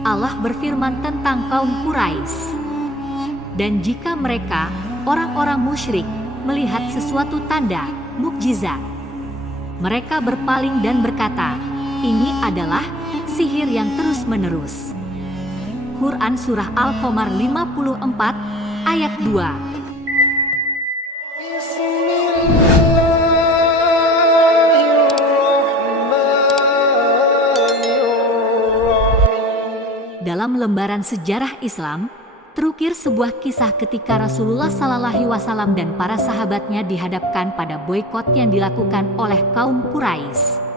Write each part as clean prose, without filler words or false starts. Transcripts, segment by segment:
Allah berfirman tentang kaum Quraisy. Dan jika mereka, orang-orang musyrik, melihat sesuatu tanda, mukjizat, mereka berpaling dan berkata, ini adalah sihir yang terus-menerus. Quran Surah Al-Qamar 54, ayat 2. Dalam lembaran sejarah Islam, terukir sebuah kisah ketika Rasulullah SAW dan para sahabatnya dihadapkan pada boikot yang dilakukan oleh kaum Quraisy.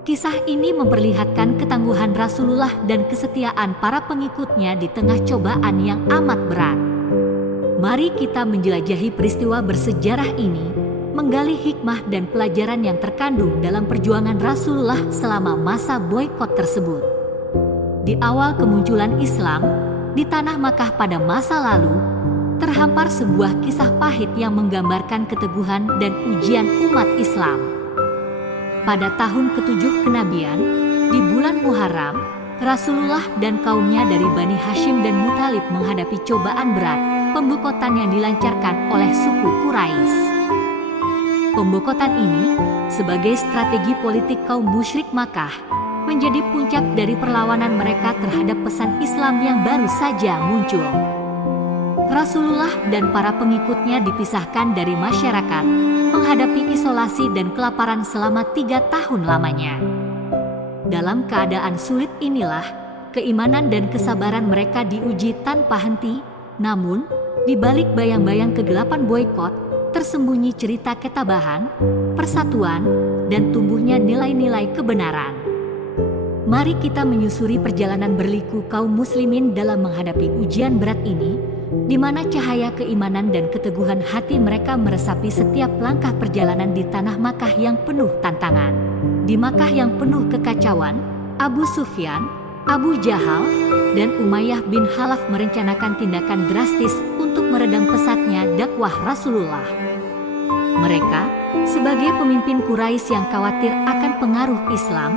Kisah ini memperlihatkan ketangguhan Rasulullah dan kesetiaan para pengikutnya di tengah cobaan yang amat berat. Mari kita menjelajahi peristiwa bersejarah ini, menggali hikmah dan pelajaran yang terkandung dalam perjuangan Rasulullah selama masa boikot tersebut. Di awal kemunculan Islam di tanah Makkah pada masa lalu, terhampar sebuah kisah pahit yang menggambarkan keteguhan dan ujian umat Islam. Pada tahun ke-7 kenabian, di bulan Muharram, Rasulullah dan kaumnya dari Bani Hashim dan Muthalib menghadapi cobaan berat, pemboikotan yang dilancarkan oleh suku Quraisy. Pemboikotan ini, sebagai strategi politik kaum musyrik Makkah, menjadi puncak dari perlawanan mereka terhadap pesan Islam yang baru saja muncul. Rasulullah dan para pengikutnya dipisahkan dari masyarakat, menghadapi isolasi dan kelaparan selama 3 tahun lamanya. Dalam keadaan sulit inilah, keimanan dan kesabaran mereka diuji tanpa henti. Namun, di balik bayang-bayang kegelapan boikot, tersembunyi cerita ketabahan, persatuan, dan tumbuhnya nilai-nilai kebenaran. Mari kita menyusuri perjalanan berliku kaum muslimin dalam menghadapi ujian berat ini, di mana cahaya keimanan dan keteguhan hati mereka meresapi setiap langkah perjalanan di tanah Makkah yang penuh tantangan. Di Makkah yang penuh kekacauan, Abu Sufyan, Abu Jahal, dan Umayyah bin Khalaf merencanakan tindakan drastis untuk meredam pesatnya dakwah Rasulullah. Mereka, sebagai pemimpin Quraisy yang khawatir akan pengaruh Islam,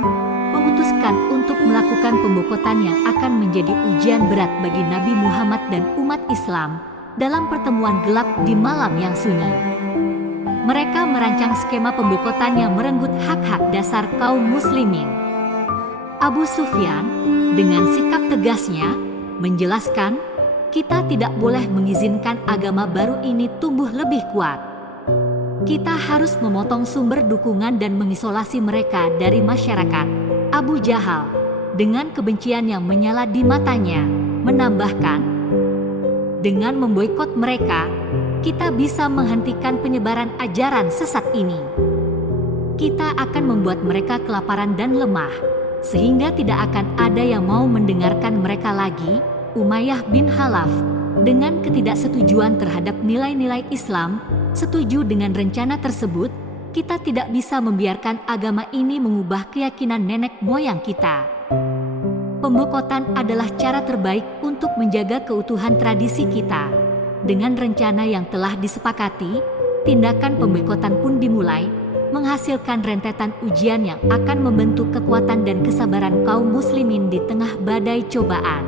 memutuskan untuk melakukan pemboikotan yang akan menjadi ujian berat bagi Nabi Muhammad dan umat Islam dalam pertemuan gelap di malam yang sunyi. Mereka merancang skema pemboikotan yang merenggut hak-hak dasar kaum muslimin. Abu Sufyan, dengan sikap tegasnya, menjelaskan, kita tidak boleh mengizinkan agama baru ini tumbuh lebih kuat. Kita harus memotong sumber dukungan dan mengisolasi mereka dari masyarakat. Abu Jahal, dengan kebencian yang menyala di matanya, menambahkan, dengan memboikot mereka, kita bisa menghentikan penyebaran ajaran sesat ini. Kita akan membuat mereka kelaparan dan lemah, sehingga tidak akan ada yang mau mendengarkan mereka lagi. Umayyah bin Khalaf, dengan ketidaksetujuan terhadap nilai-nilai Islam, setuju dengan rencana tersebut. Kita tidak bisa membiarkan agama ini mengubah keyakinan nenek moyang kita. Pemboikotan adalah cara terbaik untuk menjaga keutuhan tradisi kita. Dengan rencana yang telah disepakati, tindakan pemboikotan pun dimulai, menghasilkan rentetan ujian yang akan membentuk kekuatan dan kesabaran kaum muslimin di tengah badai cobaan.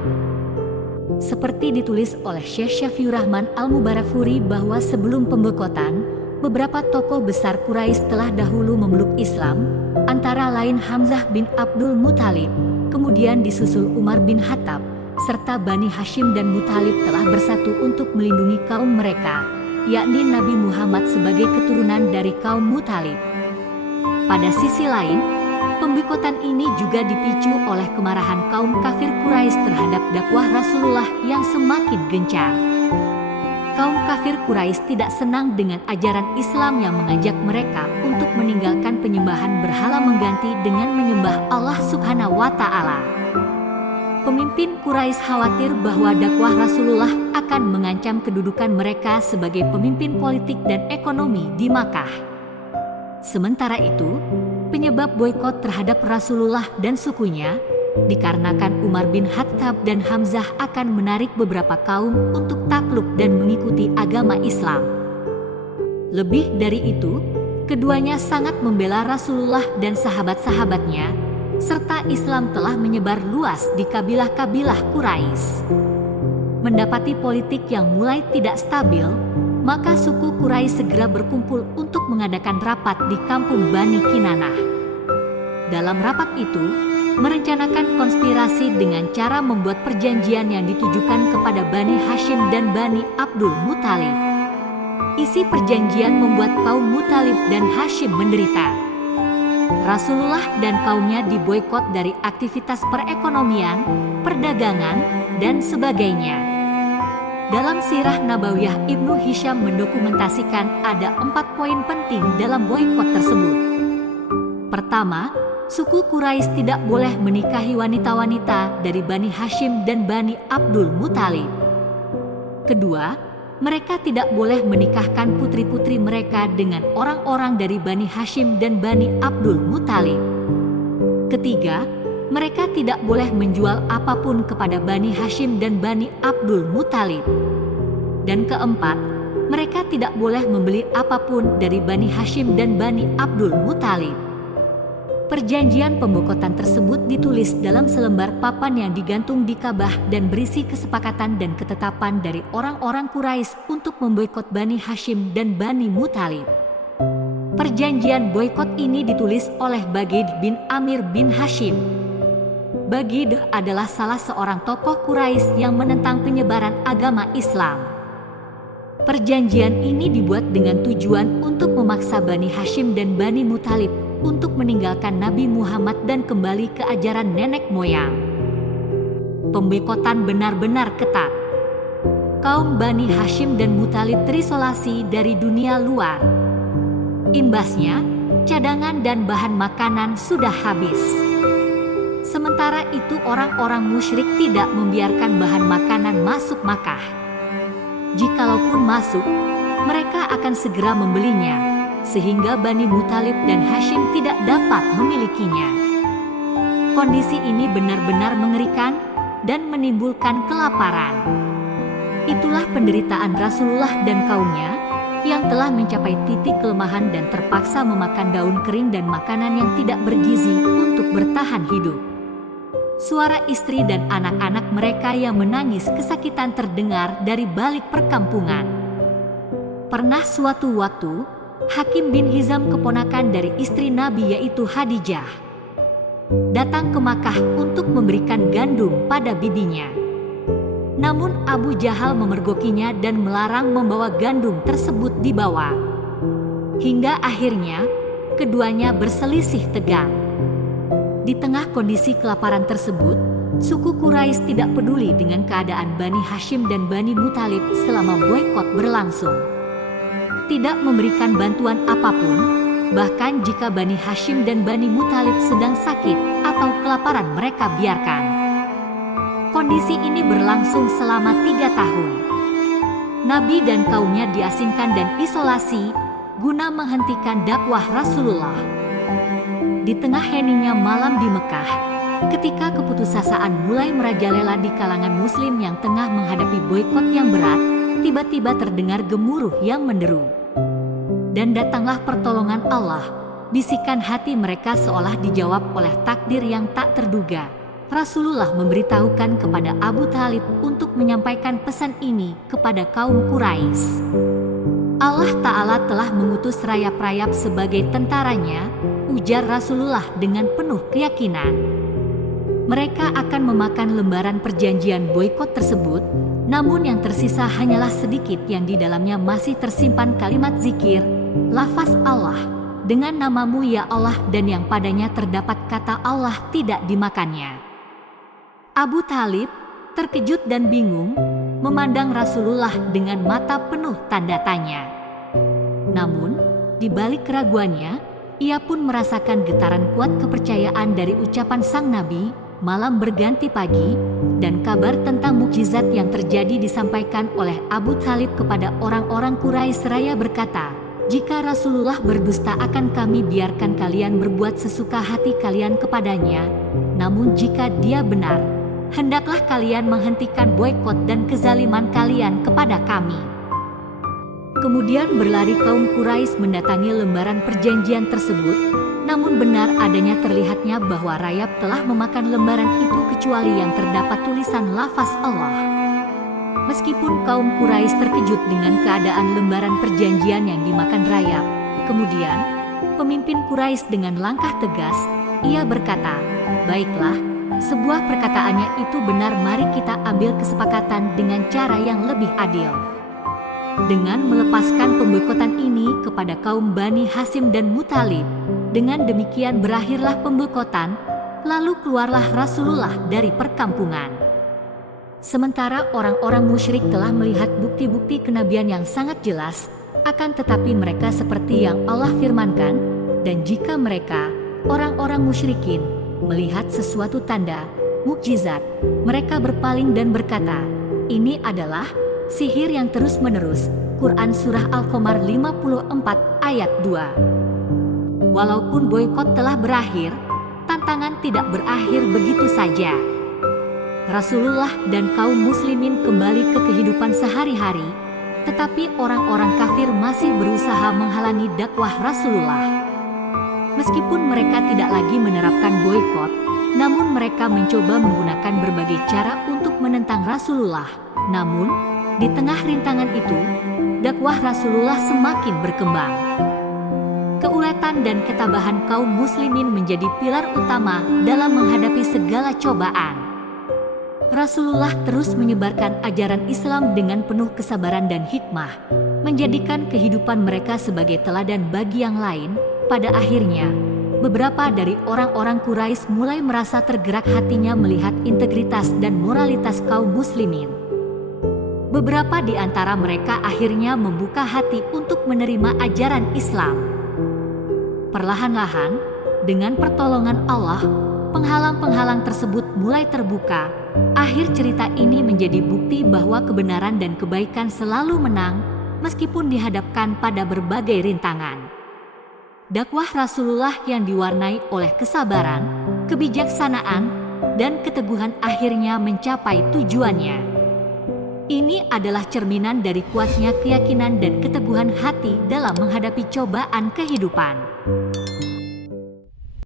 Seperti ditulis oleh Syekh Syafiur Rahman Al-Mubarakfuri bahwa sebelum pemboikotan, beberapa tokoh besar Quraisy telah dahulu memeluk Islam, antara lain Hamzah bin Abdul Muthalib, kemudian disusul Umar bin Khattab, serta Bani Hashim dan Muthalib telah bersatu untuk melindungi kaum mereka, yakni Nabi Muhammad sebagai keturunan dari kaum Muthalib. Pada sisi lain, pemboikotan ini juga dipicu oleh kemarahan kaum kafir Quraisy terhadap dakwah Rasulullah yang semakin gencar. Kaum kafir Quraisy tidak senang dengan ajaran Islam yang mengajak mereka untuk meninggalkan penyembahan berhala mengganti dengan menyembah Allah Subhanahu wa Ta'ala. Pemimpin Quraisy khawatir bahwa dakwah Rasulullah akan mengancam kedudukan mereka sebagai pemimpin politik dan ekonomi di Makkah. Sementara itu, penyebab boikot terhadap Rasulullah dan sukunya dikarenakan Umar bin Khattab dan Hamzah akan menarik beberapa kaum untuk takluk dan mengikuti agama Islam. Lebih dari itu, keduanya sangat membela Rasulullah dan sahabat-sahabatnya, serta Islam telah menyebar luas di kabilah-kabilah Quraisy. Mendapati politik yang mulai tidak stabil, maka suku Quraisy segera berkumpul untuk mengadakan rapat di kampung Bani Kinanah. Dalam rapat itu, merencanakan konspirasi dengan cara membuat perjanjian yang ditujukan kepada Bani Hashim dan Bani Abdul Muthalib. Isi perjanjian membuat kaum Muthalib dan Hashim menderita. Rasulullah dan kaumnya diboikot dari aktivitas perekonomian, perdagangan, dan sebagainya. Dalam Sirah Nabawiyah, Ibnu Hisham mendokumentasikan ada 4 poin penting dalam boikot tersebut. Pertama, suku Quraisy tidak boleh menikahi wanita-wanita dari Bani Hashim dan Bani Abdul Muthalib. Kedua, mereka tidak boleh menikahkan putri-putri mereka dengan orang-orang dari Bani Hashim dan Bani Abdul Muthalib. Ketiga, mereka tidak boleh menjual apapun kepada Bani Hashim dan Bani Abdul Muthalib. Dan keempat, mereka tidak boleh membeli apapun dari Bani Hashim dan Bani Abdul Muthalib. Perjanjian pemboikotan tersebut ditulis dalam selembar papan yang digantung di Ka'bah dan berisi kesepakatan dan ketetapan dari orang-orang Quraisy untuk memboikot Bani Hashim dan Bani Muthalib. Perjanjian boikot ini ditulis oleh Bagid bin Amir bin Hashim. Bagid adalah salah seorang tokoh Quraisy yang menentang penyebaran agama Islam. Perjanjian ini dibuat dengan tujuan untuk memaksa Bani Hashim dan Bani Muthalib untuk meninggalkan Nabi Muhammad dan kembali ke ajaran nenek moyang. Pemboikotan benar-benar ketat. Kaum Bani Hashim dan Muthalib terisolasi dari dunia luar. Imbasnya, cadangan dan bahan makanan sudah habis. Sementara itu orang-orang musyrik tidak membiarkan bahan makanan masuk Makkah. Jikalaupun masuk, mereka akan segera membelinya, sehingga Bani Muthalib dan Hashim tidak dapat memilikinya. Kondisi ini benar-benar mengerikan dan menimbulkan kelaparan. Itulah penderitaan Rasulullah dan kaumnya yang telah mencapai titik kelemahan dan terpaksa memakan daun kering dan makanan yang tidak bergizi untuk bertahan hidup. Suara istri dan anak-anak mereka yang menangis kesakitan terdengar dari balik perkampungan. Pernah suatu waktu, Hakim bin Hizam, keponakan dari istri Nabi yaitu Khadijah, datang ke Makkah untuk memberikan gandum pada bibinya. Namun Abu Jahal memergokinya dan melarang membawa gandum tersebut dibawa. Hingga akhirnya keduanya berselisih tegang. Di tengah kondisi kelaparan tersebut, suku Quraisy tidak peduli dengan keadaan Bani Hashim dan Bani Muthalib selama boikot berlangsung. Tidak memberikan bantuan apapun, bahkan jika Bani Hashim dan Bani Muthalib sedang sakit atau kelaparan mereka biarkan. Kondisi ini berlangsung selama 3 tahun. Nabi dan kaumnya diasingkan dan isolasi guna menghentikan dakwah Rasulullah. Di tengah heningnya malam di Mekah, ketika keputusasaan mulai merajalela di kalangan muslim yang tengah menghadapi boikot yang berat, tiba-tiba terdengar gemuruh yang menderu. Dan datanglah pertolongan Allah, bisikan hati mereka seolah dijawab oleh takdir yang tak terduga. Rasulullah memberitahukan kepada Abu Thalib untuk menyampaikan pesan ini kepada kaum Quraisy. Allah Ta'ala telah mengutus rayap-rayap sebagai tentaranya, ujar Rasulullah dengan penuh keyakinan. Mereka akan memakan lembaran perjanjian boikot tersebut, namun yang tersisa hanyalah sedikit yang di dalamnya masih tersimpan kalimat zikir, lafaz Allah, dengan namamu ya Allah, dan yang padanya terdapat kata Allah tidak dimakannya. Abu Thalib, terkejut dan bingung, memandang Rasulullah dengan mata penuh tanda tanya. Namun, di balik keraguannya, ia pun merasakan getaran kuat kepercayaan dari ucapan sang Nabi. Malam berganti pagi, dan kabar tentang mukjizat yang terjadi disampaikan oleh Abu Thalib kepada orang-orang Quraisy seraya berkata, "Jika Rasulullah berdusta akan kami biarkan kalian berbuat sesuka hati kalian kepadanya, namun jika dia benar, hendaklah kalian menghentikan boikot dan kezaliman kalian kepada kami." Kemudian berlari kaum Quraisy mendatangi lembaran perjanjian tersebut, namun benar adanya terlihatnya bahwa rayap telah memakan lembaran itu kecuali yang terdapat tulisan lafaz Allah. Meskipun kaum Quraisy terkejut dengan keadaan lembaran perjanjian yang dimakan rayap, kemudian pemimpin Quraisy dengan langkah tegas, ia berkata, "Baiklah, sebuah perkataannya itu benar, mari kita ambil kesepakatan dengan cara yang lebih adil." Dengan melepaskan pemboikotan ini kepada kaum Bani Hasyim dan Muthalib, dengan demikian berakhirlah pemboikotan, lalu keluarlah Rasulullah dari perkampungan. Sementara orang-orang musyrik telah melihat bukti-bukti kenabian yang sangat jelas, akan tetapi mereka seperti yang Allah firmankan, dan jika mereka, orang-orang musyrikin, melihat sesuatu tanda, mukjizat, mereka berpaling dan berkata, "Ini adalah sihir yang terus-menerus." Quran Surah Al-Qamar 54 ayat 2. Walaupun boikot telah berakhir, tantangan tidak berakhir begitu saja. Rasulullah dan kaum muslimin kembali ke kehidupan sehari-hari, tetapi orang-orang kafir masih berusaha menghalangi dakwah Rasulullah. Meskipun mereka tidak lagi menerapkan boikot, namun mereka mencoba menggunakan berbagai cara untuk menentang Rasulullah. Namun, di tengah rintangan itu, dakwah Rasulullah semakin berkembang. Keuletan dan ketabahan kaum muslimin menjadi pilar utama dalam menghadapi segala cobaan. Rasulullah terus menyebarkan ajaran Islam dengan penuh kesabaran dan hikmah, menjadikan kehidupan mereka sebagai teladan bagi yang lain. Pada akhirnya, beberapa dari orang-orang Quraisy mulai merasa tergerak hatinya melihat integritas dan moralitas kaum muslimin. Beberapa di antara mereka akhirnya membuka hati untuk menerima ajaran Islam. Perlahan-lahan, dengan pertolongan Allah, penghalang-penghalang tersebut mulai terbuka. Akhir cerita ini menjadi bukti bahwa kebenaran dan kebaikan selalu menang, meskipun dihadapkan pada berbagai rintangan. Dakwah Rasulullah yang diwarnai oleh kesabaran, kebijaksanaan, dan keteguhan akhirnya mencapai tujuannya. Ini adalah cerminan dari kuatnya keyakinan dan keteguhan hati dalam menghadapi cobaan kehidupan.